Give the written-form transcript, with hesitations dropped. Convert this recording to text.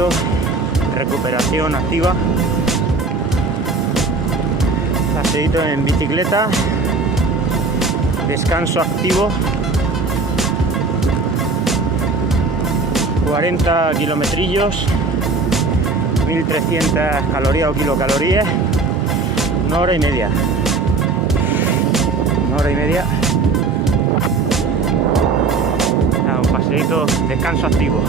paseíto, recuperación activa, paseíto en bicicleta, descanso activo, 40 kilometrillos, 1300 calorías o kilocalorías, 1 hora y media. 1 hora y media. Un paseíto, descanso activo.